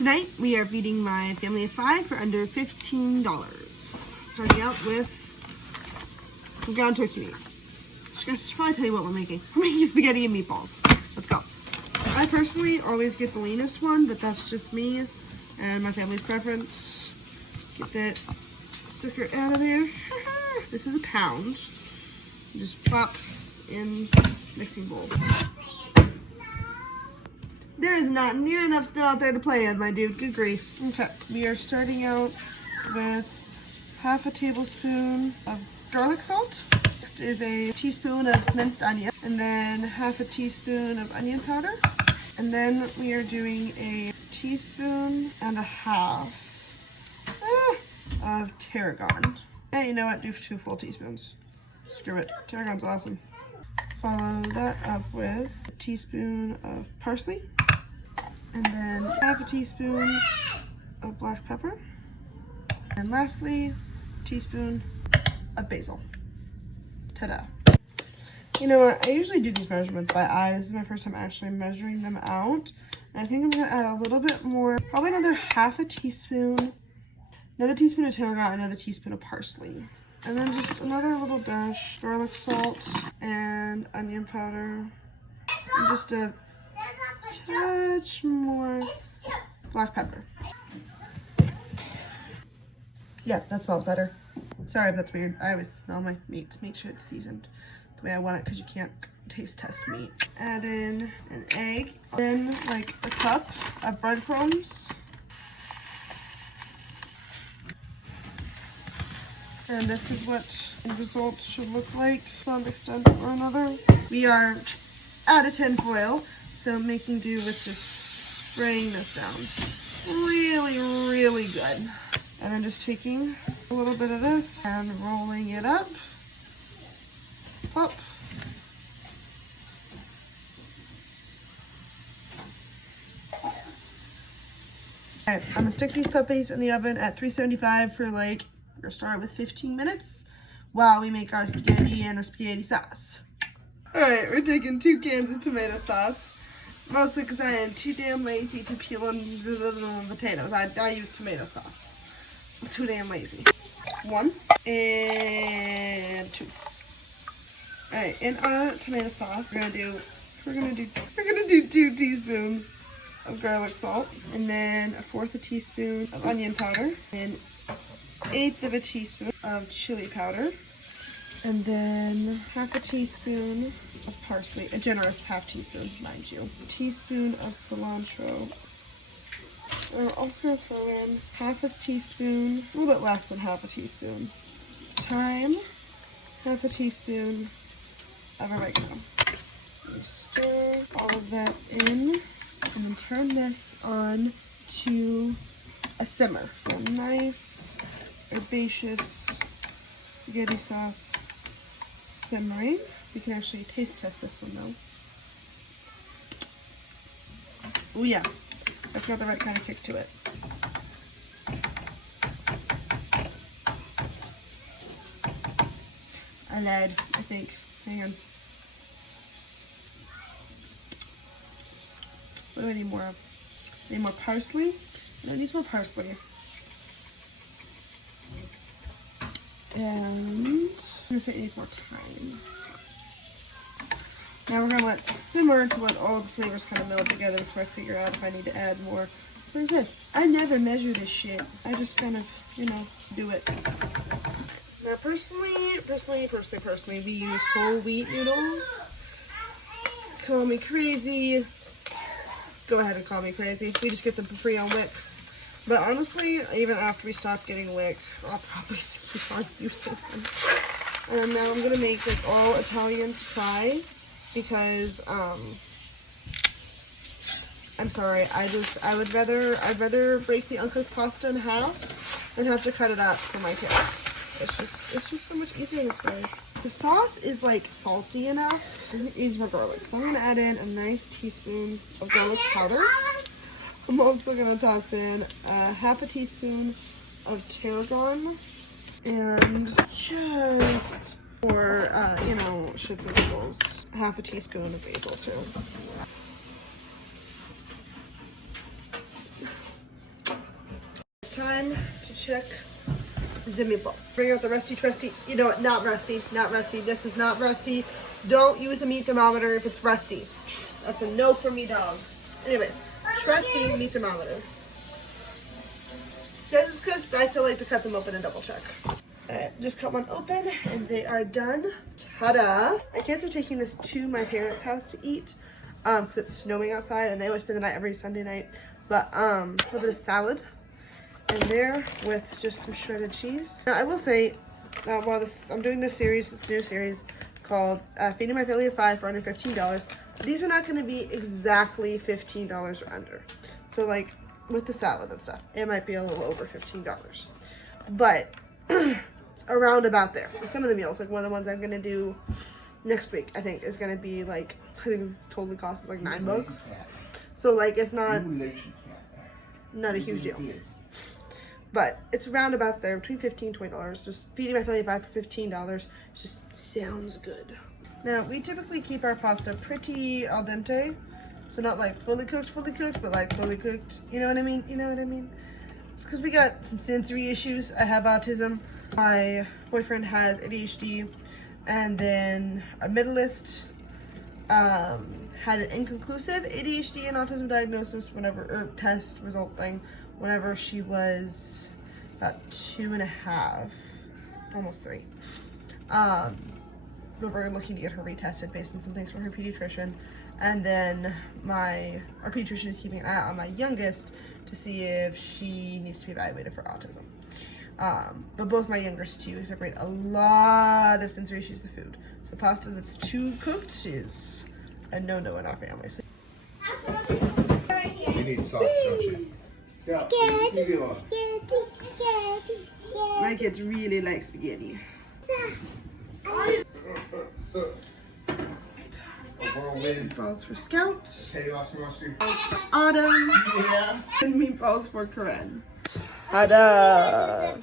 Tonight we are feeding my family of 5 for under $15. Starting out with some ground turkey meat. I should probably tell you what we're making. We're making spaghetti and meatballs. Let's go. I personally always get the leanest one, but that's just me and my family's preference. Get that sucker out of there. This is a pound. Just plop in mixing bowl. There is not near enough snow out there to play in, my dude. Good grief. Okay, we are starting out with half a tablespoon of garlic salt. Next is a teaspoon of minced onion, and then half a teaspoon of onion powder. And then we are doing a teaspoon and a half of tarragon. Hey, you know what? Do 2 full teaspoons. Screw it. Tarragon's awesome. Follow that up with a teaspoon of parsley. And then half a teaspoon of black pepper. And lastly, a teaspoon of basil. Ta-da. You know what? I usually do these measurements by eye. This is my first time actually measuring them out. And I think I'm going to add a little bit more, probably another half a teaspoon, another teaspoon of tarragon, another teaspoon of parsley. And then just another little dash garlic salt and onion powder. And just a touch more black pepper. Yeah, that smells better. Sorry if that's weird. I always smell my meat to make sure it's seasoned the way I want it because you can't taste test meat. Add in an egg, then like a cup of breadcrumbs. And this is what the result should look like to some extent or another. We are out of tin foil, so making do with just spraying this down. Really, really good. And then just taking a little bit of this and rolling it up. Pop. Alright, I'm gonna stick these puppies in the oven at 375 for like, we're gonna start with 15 minutes while we make our spaghetti and our spaghetti sauce. Alright, we're taking 2 cans of tomato sauce. Mostly because I am too damn lazy to peel the potatoes. I use tomato sauce. I'm too damn lazy. 1 and 2. Alright, in our tomato sauce, we're gonna do 2 teaspoons of garlic salt, and then 1/4 a teaspoon of onion powder, and 1/8 of a teaspoon of chili powder, and then 1/2 teaspoon of parsley, a generous 1/2 teaspoon, mind you. A teaspoon of cilantro. We're also going to throw in 1/2 teaspoon, a little bit less than 1/2 teaspoon, thyme, 1/2 teaspoon of oregano. We stir all of that in, and then turn this on to a simmer. A nice, herbaceous spaghetti sauce simmering. We can actually taste test this one though. Oh yeah, that's got the right kind of kick to it. I lied, I think. Hang on. What do I need more of? I need more parsley. I need more parsley. And I'm gonna say it needs more thyme. Now we're gonna let it simmer to let all the flavors kind of meld together before I figure out if I need to add more. Like I said, I never measure this shit. I just kind of, you know, do it. Now personally, we use whole wheat noodles. Call me crazy. Go ahead and call me crazy. We just get them for free on Wick. But honestly, even after we stop getting Wick, I'll probably keep on using them. Now I'm gonna make like all Italian fry because I'm sorry, I'd rather break the uncooked pasta in half than have to cut it up for my kids. It's just so much easier this way. The sauce is like salty enough. It needs more garlic. I'm gonna add in a nice teaspoon of garlic powder. I'm also gonna toss in 1/2 teaspoon of tarragon and just for you know, shits and giggles, 1/2 teaspoon of basil too. time to check the meatballs. Bring out the rusty trusty. You know what? Not rusty. Not rusty. This is not rusty. Don't use a meat thermometer if it's rusty. That's a no for me, dog. Anyways, trusty meat thermometer. Says it's cooked, but I still like to cut them open and double check. Alright, just cut one open and they are done. Ta-da! My kids are taking this to my parents' house to eat because it's snowing outside and they always spend the night every Sunday night. But a little bit of salad in there with just some shredded cheese. Now I will say, while I'm doing this series, this new series called Feeding My Family of 5 for under $15. These are not going to be exactly $15 or under. So like with the salad and stuff, it might be a little over $15. But it's around about there. Like some of the meals, like one of the ones I'm going to do next week, I think is going to be like, I think it totally costs like $9. So like it's not a huge deal. But it's roundabouts there, between $15 and $20. Just Feeding My Family of 5 for $15 just sounds good. Now, we typically keep our pasta pretty al dente. So not like fully cooked, but like fully cooked. You know what I mean? You know what I mean? It's because we got some sensory issues. I have autism. My boyfriend has ADHD. And then our middleist had an inconclusive ADHD and autism diagnosis or test result thing whenever she was about 2.5, almost 3. We're looking to get her retested based on some things from her pediatrician. And then our pediatrician is keeping an eye on my youngest to see if she needs to be evaluated for autism. But both my youngest two separate a lot of sensory issues with food. So pasta that's too cooked is a no-no in our family. So you need sauce, don't you? My kids really like spaghetti. Meatballs for Scout, meatballs for Autumn, and meatballs for Corinne. Ta-da!